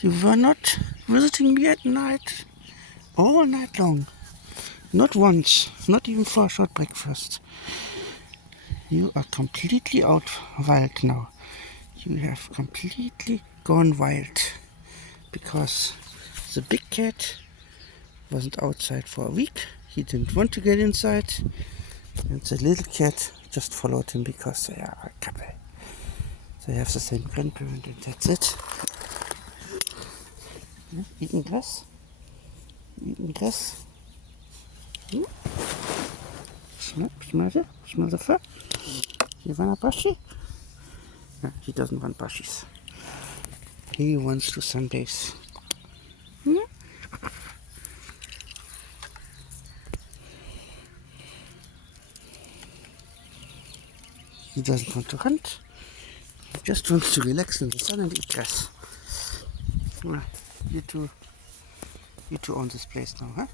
You were not visiting me at night, all night long. Not once, not even for a short breakfast. You are completely out wild now. You have completely gone wild. Because the big cat wasn't outside for a week. He didn't want to get inside. And the little cat just followed him because they are a couple. They have the same grandparent and that's it. Yeah, eating grass? Eating grass? Hmm? Smell it? Smell the fur? You want a brushie? No, he doesn't want brushies. He wants to sunbathe. Hmm? He doesn't want to hunt. He just wants to relax in the sun and eat grass. You two own this place now, huh?